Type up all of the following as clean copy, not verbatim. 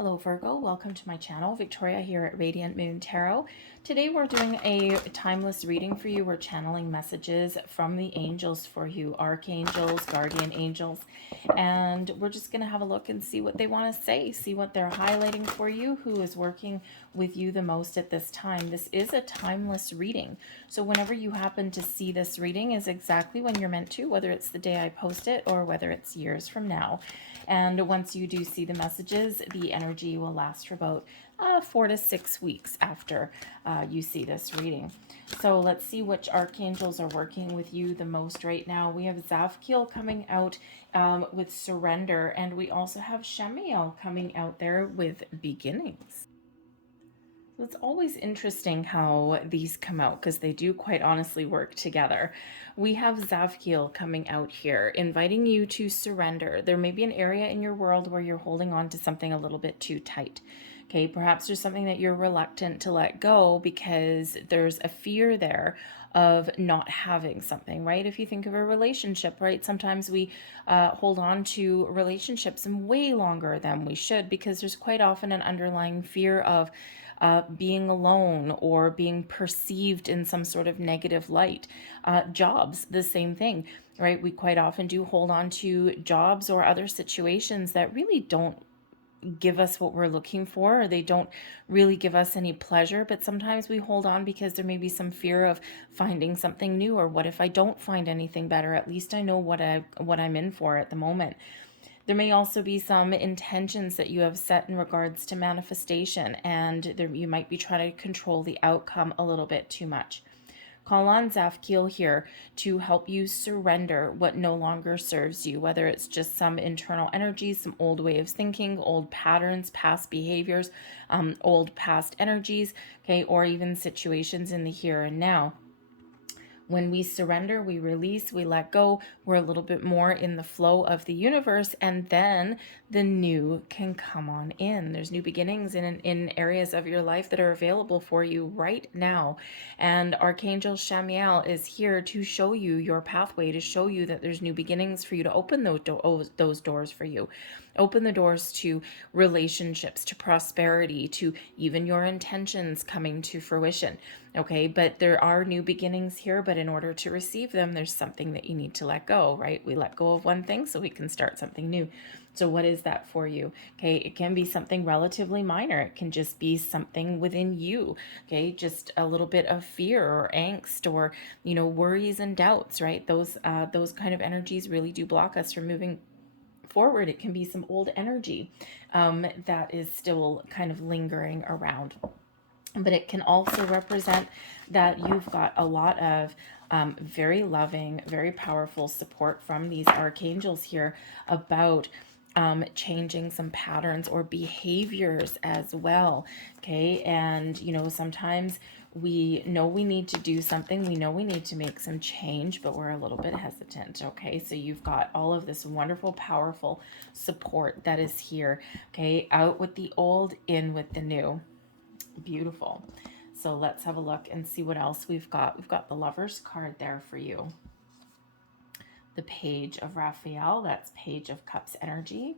Hello Virgo, welcome to my channel. Victoria here at Radiant Moon Tarot. Today we're doing a timeless reading for you. We're channeling messages from the angels for you, archangels, guardian angels, and we're just going to have a look and see what they want to say, see what they're highlighting for you, who is working with you the most at this time. This is a timeless reading, so whenever you happen to see this reading is exactly when you're meant to, whether it's the day I post it or whether it's years from now. And once you do see the messages, the energy will last for about 4 to 6 weeks after you see this reading. So let's see which archangels are working with you the most right now. We have Zavkiel coming out with surrender, and we also have Shamiel coming out there with beginnings. It's always interesting how these come out because they do quite honestly work together. We have Zavkiel coming out here, inviting you to surrender. There may be an area in your world where you're holding on to something a little bit too tight. Okay, perhaps there's something that you're reluctant to let go because there's a fear there of not having something, right? If you think of a relationship, right? Sometimes we hold on to relationships way longer than we should because there's quite often an underlying fear of being alone or being perceived in some sort of negative light. Jobs, the same thing, right? We quite often do hold on to jobs or other situations that really don't give us what we're looking for, or they don't really give us any pleasure, but sometimes we hold on because there may be some fear of finding something new, or what if I don't find anything better? At least I know what I'm in for at the moment. There may also be some intentions that you have set in regards to manifestation, and you might be trying to control the outcome a little bit too much. Call on Zavkiel here to help you surrender what no longer serves you, whether it's just some internal energies, some old way of thinking, old patterns, past behaviors, old past energies, okay, or even situations in the here and now. When we surrender, we release, we let go, we're a little bit more in the flow of the universe, and then the new can come on in. There's new beginnings in areas of your life that are available for you right now. And Archangel Shamiel is here to show you your pathway, to show you that there's new beginnings for you, to open those doors for you. Open the doors to relationships, to prosperity, to even your intentions coming to fruition. Okay, but there are new beginnings here, but in order to receive them, there's something that you need to let go, right? We let go of one thing so we can start something new. So what is that for you? Okay, it can be something relatively minor. It can just be something within you, okay? Just a little bit of fear or angst or, worries and doubts, right? Those kind of energies really do block us from moving forward. It can be some old energy that is still kind of lingering around. But it can also represent that you've got a lot of very loving, very powerful support from these archangels here about changing some patterns or behaviors as well. Okay, and sometimes we know we need to do something, we know we need to make some change, but we're a little bit hesitant. Okay, so you've got all of this wonderful, powerful support that is here. Okay, out with the old, in with the new. Beautiful. So let's have a look and see what else we've got. We've got the Lover's card there for you. The Page of Raphael, that's Page of Cups energy.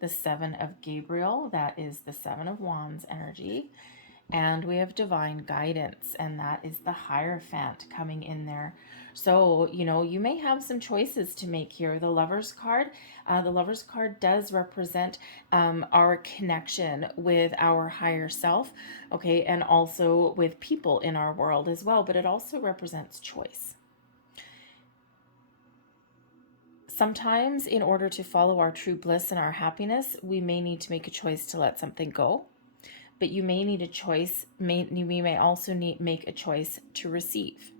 The Seven of Gabriel, that is the Seven of Wands energy. And we have Divine Guidance, and that is the Hierophant coming in there. So, you may have some choices to make here. The Lover's card does represent our connection with our higher self, okay, and also with people in our world as well, but it also represents choice. Sometimes, in order to follow our true bliss and our happiness, we may need to make a choice to let something go. But you may need a choice, you may also make a choice to receive.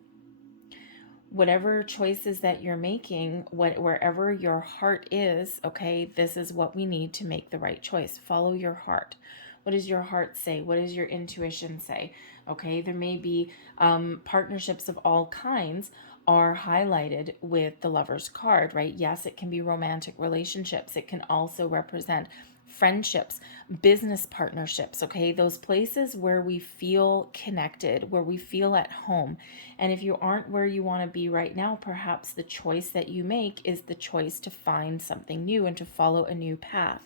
Whatever choices that you're making, wherever your heart is, okay, this is what we need to make the right choice. Follow your heart. What does your heart say? What does your intuition say? Okay, there may be partnerships of all kinds are highlighted with the Lover's card, right? Yes, it can be romantic relationships. It can also represent friendships, business partnerships, okay? Those places where we feel connected, where we feel at home. And if you aren't where you want to be right now, perhaps the choice that you make is the choice to find something new and to follow a new path.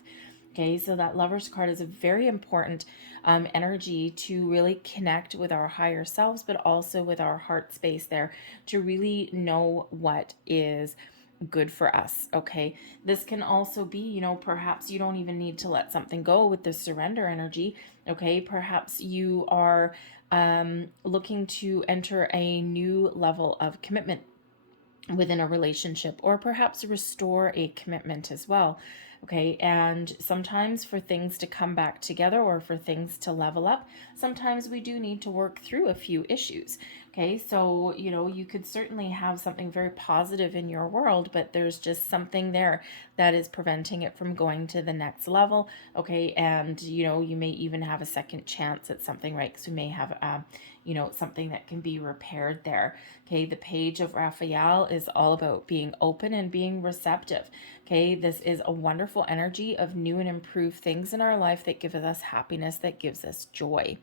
Okay, so that Lover's card is a very important energy to really connect with our higher selves, but also with our heart space there to really know what is good for us. Okay, this can also be, perhaps you don't even need to let something go with the surrender energy. Okay, perhaps you are looking to enter a new level of commitment within a relationship, or perhaps restore a commitment as well. Okay, and sometimes for things to come back together or for things to level up, sometimes we do need to work through a few issues. Okay, so you could certainly have something very positive in your world, but there's just something there that is preventing it from going to the next level. Okay, and you may even have a second chance at something, right? Because we may have something that can be repaired there. Okay, the Page of Raphael is all about being open and being receptive. Okay, this is a wonderful energy of new and improved things in our life that gives us happiness, that gives us joy.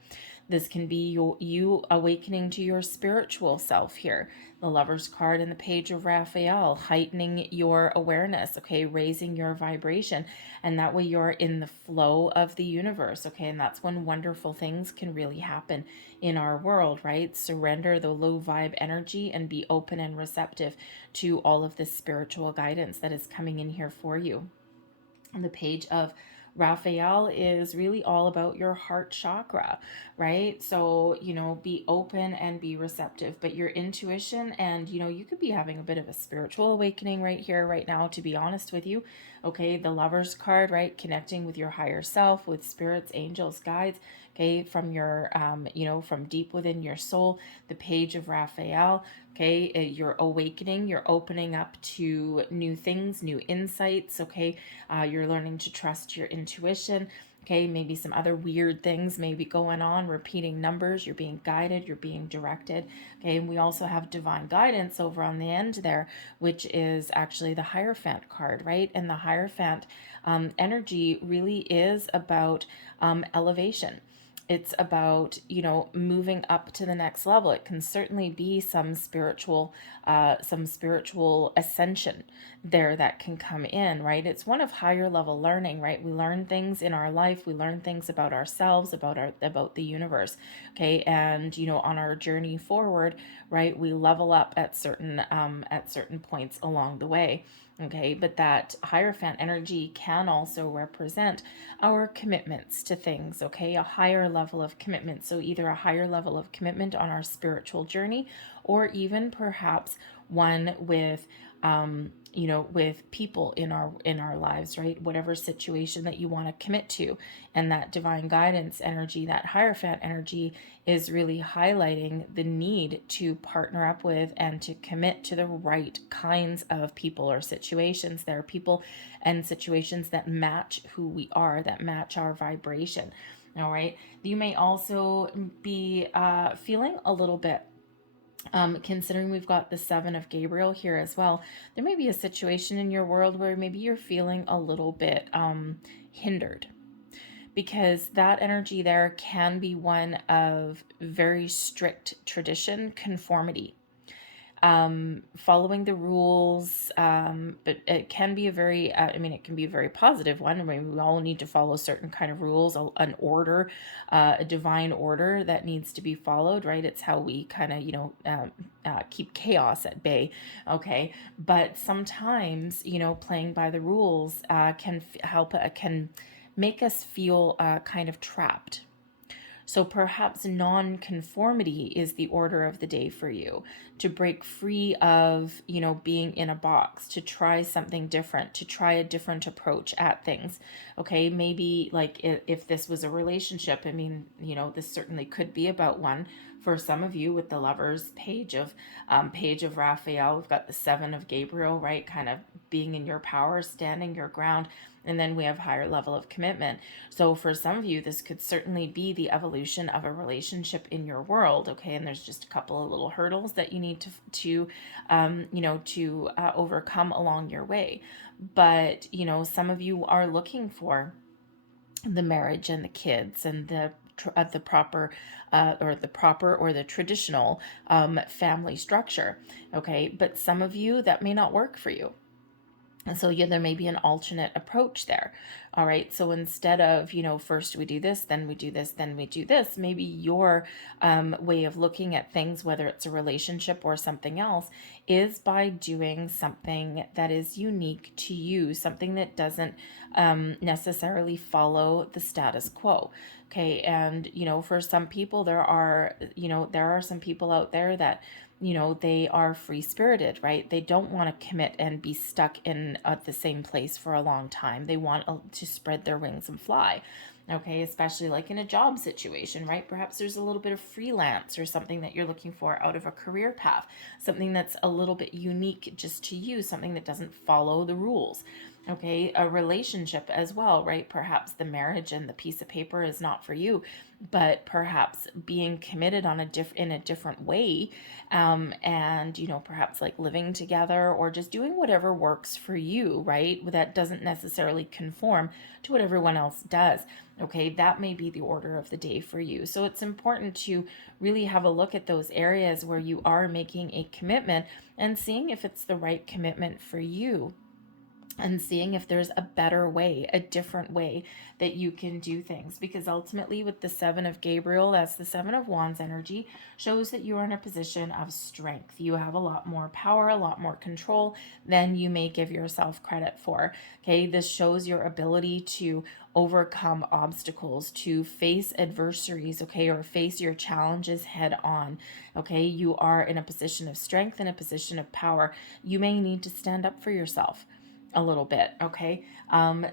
This can be you awakening to your spiritual self here. The Lover's card and the Page of Raphael, heightening your awareness, okay, raising your vibration. And that way you're in the flow of the universe, okay? And that's when wonderful things can really happen in our world, right? Surrender the low vibe energy and be open and receptive to all of this spiritual guidance that is coming in here for you. And the Page of Raphael is really all about your heart chakra, right? So, be open and be receptive, but your intuition and, you could be having a bit of a spiritual awakening right here, right now, to be honest with you. Okay, the Lover's card, right? Connecting with your higher self, with spirits, angels, guides, okay, from your, from deep within your soul. The Page of Raphael, okay, you're awakening, you're opening up to new things, new insights, okay, you're learning to trust your intuition. Okay, maybe some other weird things may be going on, repeating numbers, you're being guided, you're being directed. Okay, and we also have divine guidance over on the end there, which is actually the Hierophant card, right? And the Hierophant energy really is about elevation. It's about, moving up to the next level. It can certainly be some spiritual ascension there that can come in, right? It's one of higher level learning, right? We learn things in our life, we learn things about ourselves, about the universe, okay? And on our journey forward, right, we level up at certain points along the way. Okay, but that Hierophant energy can also represent our commitments to things, okay? A higher level of commitment. So either a higher level of commitment on our spiritual journey, or even perhaps one with with people in our lives, right? Whatever situation that you want to commit to. And that divine guidance energy, that Hierophant energy, is really highlighting the need to partner up with and to commit to the right kinds of people or situations. There are people and situations that match who we are, that match our vibration. All right, you may also be feeling a little bit, considering we've got the Seven of Gabriel here as well, there may be a situation in your world where maybe you're feeling a little bit hindered, because that energy there can be one of very strict tradition, conformity, following the rules, but it can be a very, it can be a very positive one. I mean, we all need to follow certain kind of rules, an order, a divine order that needs to be followed, right? It's how we kind of, keep chaos at bay, okay? But sometimes, playing by the rules can can make us feel kind of trapped. So perhaps non-conformity is the order of the day for you, to break free of, being in a box, to try something different, to try a different approach at things. Okay, maybe like if this was a relationship, this certainly could be about one. For some of you with the Lovers Page of Raphael, we've got the Seven of Gabriel, right? Kind of being in your power, standing your ground. And then we have higher level of commitment. So for some of you, this could certainly be the evolution of a relationship in your world, okay? And there's just a couple of little hurdles that you need to overcome along your way. But, some of you are looking for the marriage and the kids and the proper or the traditional family structure, okay? But some of you, that may not work for you. So yeah, there may be an alternate approach there. All right. So instead of, first we do this, then we do this, then we do this, maybe your way of looking at things, whether it's a relationship or something else, is by doing something that is unique to you, something that doesn't necessarily follow the status quo. Okay. And, for some people, there are some people out there that they are free spirited, right? They don't want to commit and be stuck in at the same place for a long time. They want to spread their wings and fly. Okay, especially like in a job situation, right? Perhaps there's a little bit of freelance or something that you're looking for out of a career path, something that's a little bit unique just to you, something that doesn't follow the rules. Okay, a relationship as well, right? Perhaps the marriage and the piece of paper is not for you, but perhaps being committed in a different way, and perhaps like living together or just doing whatever works for you, right? That doesn't necessarily conform to what everyone else does. Okay, that may be the order of the day for you. So it's important to really have a look at those areas where you are making a commitment and seeing if it's the right commitment for you, and seeing if there's a better way, a different way that you can do things. Because ultimately, with the Seven of Gabriel, that's the Seven of Wands energy, shows that you're in a position of strength. You have a lot more power, a lot more control than you may give yourself credit for. Okay, this shows your ability to overcome obstacles, to face adversaries, okay, or face your challenges head on. Okay, you are in a position of strength, in a position of power. You may need to stand up for yourself a little bit. Okay,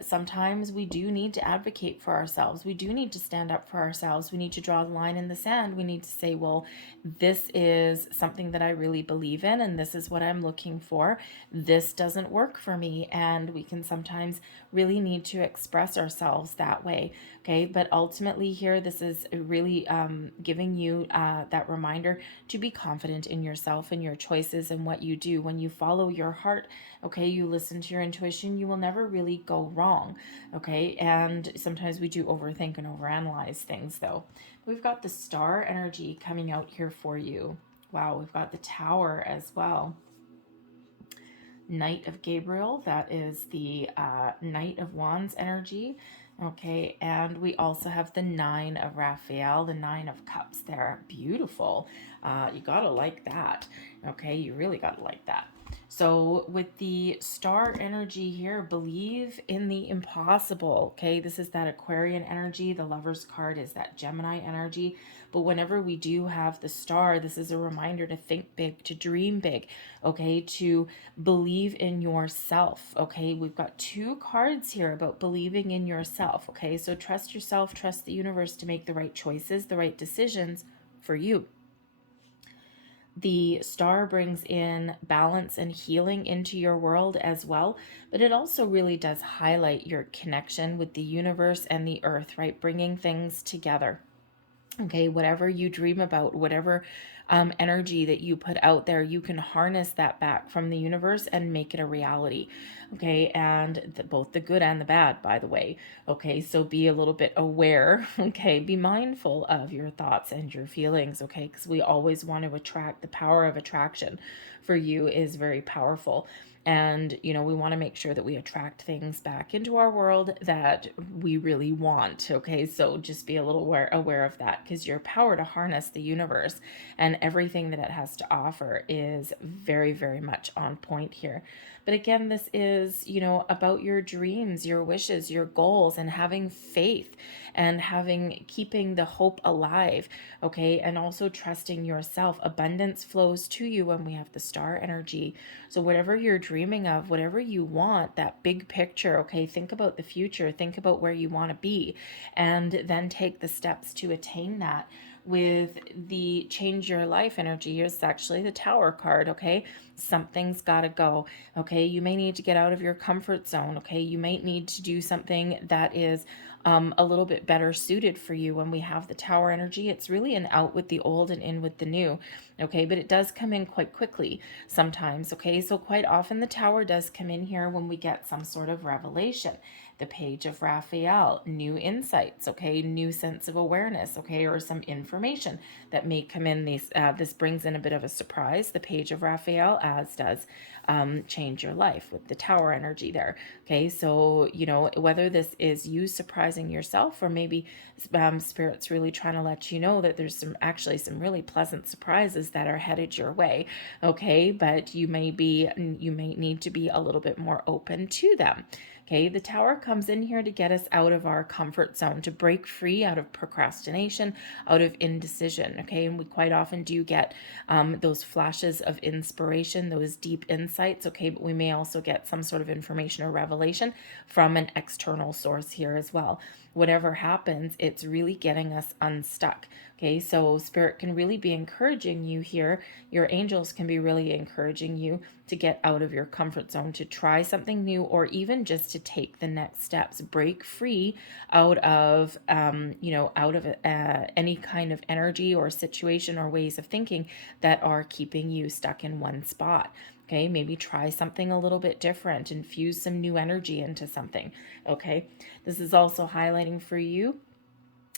sometimes we do need to advocate for ourselves. We do need to stand up for ourselves. We need to draw the line in the sand. We need to say, well, this is something that I really believe in, and this is what I'm looking for. This doesn't work for me. And we can sometimes really need to express ourselves that way. Okay, but ultimately here, this is really giving you that reminder to be confident in yourself and your choices and what you do. When you follow your heart, okay, you listen to your intuition, you will never really go wrong. Okay, and sometimes we do overthink and overanalyze things though. We've got the star energy coming out here for you. Wow, we've got the Tower as well. Knight of Gabriel, that is the Knight of Wands energy. Okay, and we also have the Nine of Raphael, the Nine of Cups there. Beautiful. You gotta like that. Okay, you really gotta like that. So with the star energy here, believe in the impossible. Okay, this is that Aquarian energy. The Lover's card is that Gemini energy. But whenever we do have the star, this is a reminder to think big, to dream big, okay, to believe in yourself. Okay, we've got two cards here about believing in yourself. Okay, so trust yourself, trust the universe to make the right choices, the right decisions for you. The star brings in balance and healing into your world as well, but it also really does highlight your connection with the universe and the earth, right? Bringing things together. Okay, whatever you dream about, whatever energy that you put out there, you can harness that back from the universe and make it a reality. Okay, and both the good and the bad, by the way. Okay, so be a little bit aware. Okay, be mindful of your thoughts and your feelings. Okay, because we always want to attract. The power of attraction for you is very powerful. And, we want to make sure that we attract things back into our world that we really want. Okay, so just be a little aware of that, because your power to harness the universe and everything that it has to offer is very, very much on point here. But again, this is, about your dreams, your wishes, your goals, and having faith and keeping the hope alive. Okay, and also trusting yourself. Abundance flows to you when we have the star energy. So whatever you're dreaming of, whatever you want, that big picture, okay, think about the future, think about where you want to be, and then take the steps to attain that. With the change your life energy, is actually the Tower card. Okay, something's got to go. Okay, you may need to get out of your comfort zone. Okay, you might need to do something that is a little bit better suited for you. When we have the Tower energy, it's really an out with the old and in with the new. okay? But it does come in quite quickly sometimes, okay? So quite often the Tower does come in here when we get some sort of revelation. The Page of Raphael, new insights, okay? New sense of awareness, okay? Or some information that may come in. This brings in a bit of a surprise. The Page of Raphael, as does change your life with the Tower energy there, okay? So, you know, whether this is you surprising yourself, or maybe Spirit's really trying to let you know that there's actually some really pleasant surprises that are headed your way, okay? But you may need to be a little bit more open to them. Okay, the Tower comes in here to get us out of our comfort zone, to break free out of procrastination, out of indecision. Okay, and we quite often do get those flashes of inspiration, those deep insights. Okay, but we may also get some sort of information or revelation from an external source here as well. Whatever happens, it's really getting us unstuck. Okay, so Spirit can really be encouraging you here. Your angels can be really encouraging you to get out of your comfort zone, to try something new, or even just to take the next steps. Break free out of, any kind of energy or situation or ways of thinking that are keeping you stuck in one spot. Okay, maybe try something a little bit different, infuse some new energy into something. Okay, this is also highlighting for you,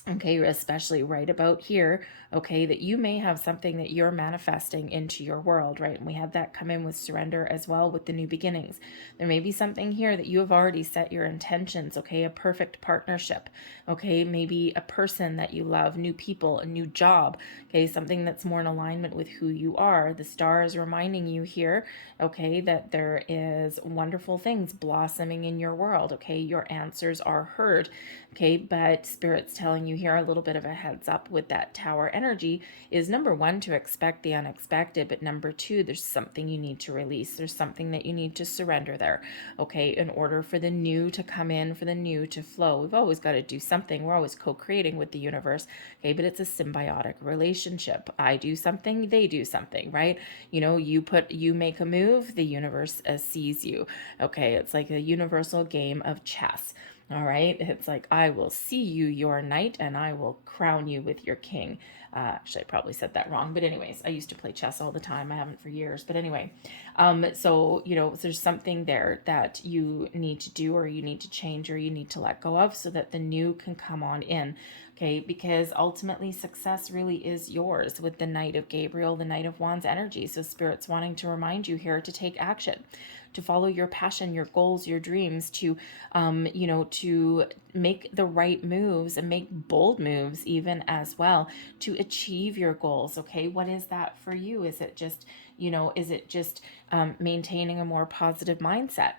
okay, especially right about here, okay, that you may have something that you're manifesting into your world, right? And we had that come in with surrender as well, with the new beginnings. There may be something here that you have already set your intentions, okay, a perfect partnership, okay, maybe a person that you love, new people, a new job, okay, something that's more in alignment with who you are. The star is reminding you here, okay, that there is wonderful things blossoming in your world, okay, your answers are heard, okay, but Spirit's telling you here a little bit of a heads up with that Tower energy is, number one, to expect the unexpected, but number two, there's something you need to release. There's something that you need to surrender there, okay, in order for the new to come in, for the new to flow. We've always got to do something. We're always co-creating with the universe, okay, but it's a symbiotic relationship. I do something, they do something, right? You know, you make a move, the universe sees you, okay? It's like a universal game of chess. All right, it's like, I will see you your knight and I will crown you with your king. Actually, I probably said that wrong, but anyways, I used to play chess all the time. I haven't for years, but anyway. So, you know, there's something there that you need to do, or you need to change, or you need to let go of, so that the new can come on in. Okay, because ultimately success really is yours with the Knight of Gabriel, the Knight of Wands energy. So Spirit's wanting to remind you here to take action, to follow your passion, your goals, your dreams, to, to make the right moves and make bold moves even as well to achieve your goals. Okay, what is that for you? Is it just, maintaining a more positive mindset?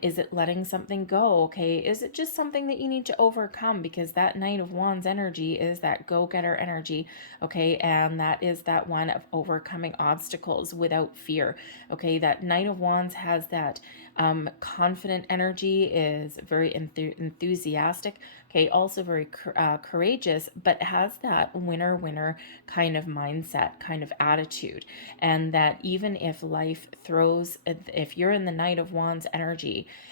Is it letting something go? Okay, is it just something that you need to overcome? Because that Knight of Wands energy is that go-getter energy, okay, and that is that one of overcoming obstacles without fear. Okay, that Knight of Wands has that confident energy, is very enthusiastic, okay, also very courageous, but has that winner kind of mindset, kind of attitude. And that even if you're in the Knight of Wands energy,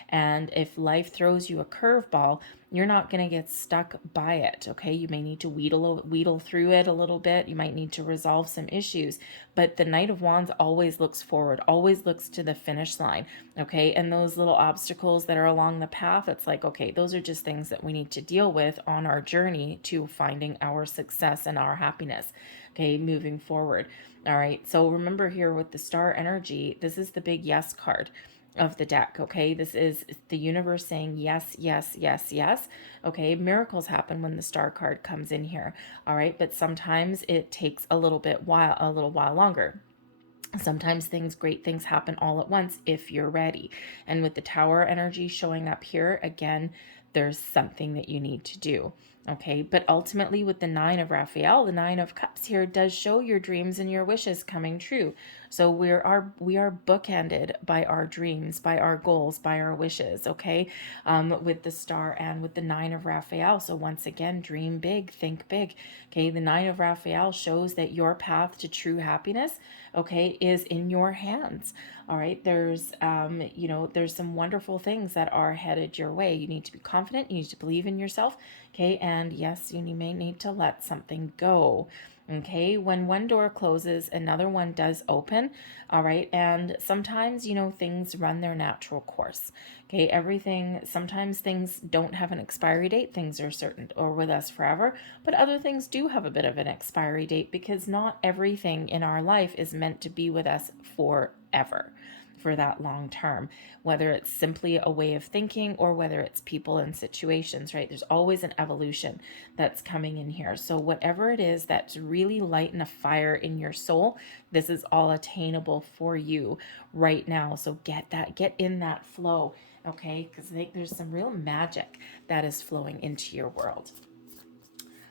and if life throws you a curveball, you're not going to get stuck by it, okay? You may need to wheedle through it a little bit. You might need to resolve some issues, but the Knight of Wands always looks forward, always looks to the finish line, okay? And those little obstacles that are along the path, it's like, okay, those are just things that we need to deal with on our journey to finding our success and our happiness, okay, moving forward. All right, so remember here with the star energy, this is the big yes card of the deck, okay? This is the universe saying yes, yes, yes, yes. Okay, miracles happen when the star card comes in here. All right, but sometimes it takes a little while longer. Sometimes great things happen all at once if you're ready. And with the Tower energy showing up here, again, there's something that you need to do. Okay, but ultimately with the Nine of Raphael, the Nine of Cups here does show your dreams and your wishes coming true. So we are bookended by our dreams, by our goals, by our wishes, okay, with the star and with the Nine of Raphael. So once again, dream big, think big, okay? The Nine of Raphael shows that your path to true happiness, okay, is in your hands. All right, there's some wonderful things that are headed your way. You need to be confident, you need to believe in yourself, okay? And yes, you may need to let something go. Okay, when one door closes, another one does open. All right, and sometimes, you know, things run their natural course. Okay, sometimes things don't have an expiry date, things are certain or with us forever, but other things do have a bit of an expiry date because not everything in our life is meant to be with us forever, for that long term, whether it's simply a way of thinking or whether it's people and situations, right? There's always an evolution that's coming in here. So whatever it is that's really lighting a fire in your soul, this is all attainable for you right now. So get in that flow, okay? Because there's some real magic that is flowing into your world.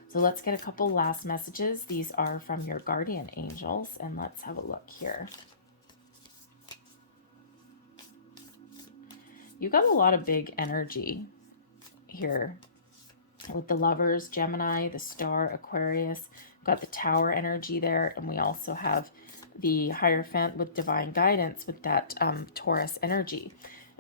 So let's get a couple last messages. These are from your guardian angels, and let's have a look here. You got a lot of big energy here with the Lovers, Gemini, the Star, Aquarius. Got the Tower energy there, and we also have the Hierophant with Divine Guidance with that Taurus energy.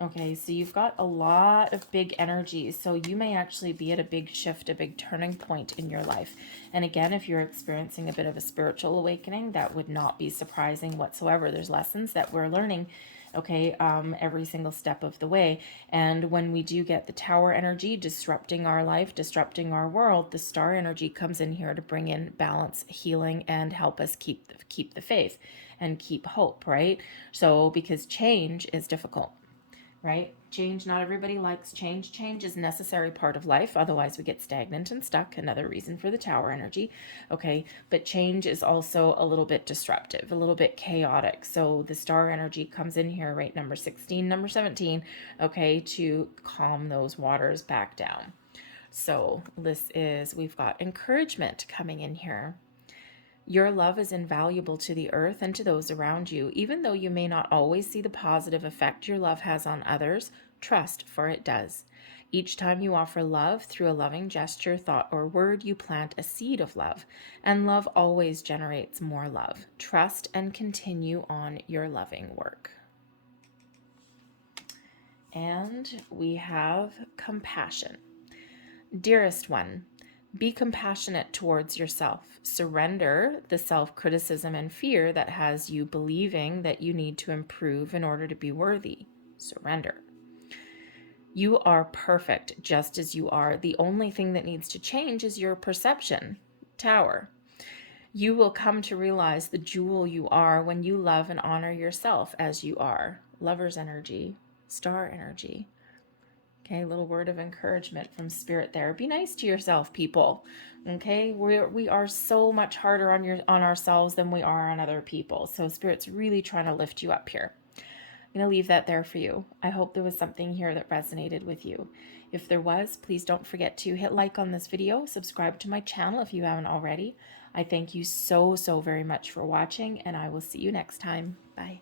Okay, so you've got a lot of big energy. So you may actually be at a big shift, a big turning point in your life. And again, if you're experiencing a bit of a spiritual awakening, that would not be surprising whatsoever. There's lessons that we're learning, okay, every single step of the way. And when we do get the Tower energy disrupting our life, disrupting our world, the Star energy comes in here to bring in balance, healing, and help us keep the faith and keep hope, right? So because change is difficult, right? Change, not everybody likes change. Change is a necessary part of life. Otherwise we get stagnant and stuck. Another reason for the Tower energy. Okay. But change is also a little bit disruptive, a little bit chaotic. So the Star energy comes in here, right? Number 16, number 17. Okay. To calm those waters back down. So we've got encouragement coming in here. Your love is invaluable to the earth and to those around you. Even though you may not always see the positive effect your love has on others, trust, for it does. Each time you offer love through a loving gesture, thought, or word, you plant a seed of love, and love always generates more love. Trust and continue on your loving work. And we have compassion. Dearest one, be compassionate towards yourself. Surrender the self-criticism and fear that has you believing that you need to improve in order to be worthy. Surrender. You are perfect just as you are. The only thing that needs to change is your perception. Tower. You will come to realize the jewel you are when you love and honor yourself as you are. Lover's energy. Star energy. Okay, a little word of encouragement from Spirit there. Be nice to yourself, people. Okay, we are so much harder on ourselves than we are on other people. So Spirit's really trying to lift you up here. I'm going to leave that there for you. I hope there was something here that resonated with you. If there was, please don't forget to hit like on this video, subscribe to my channel if you haven't already. I thank you so very much for watching, and I will see you next time. Bye.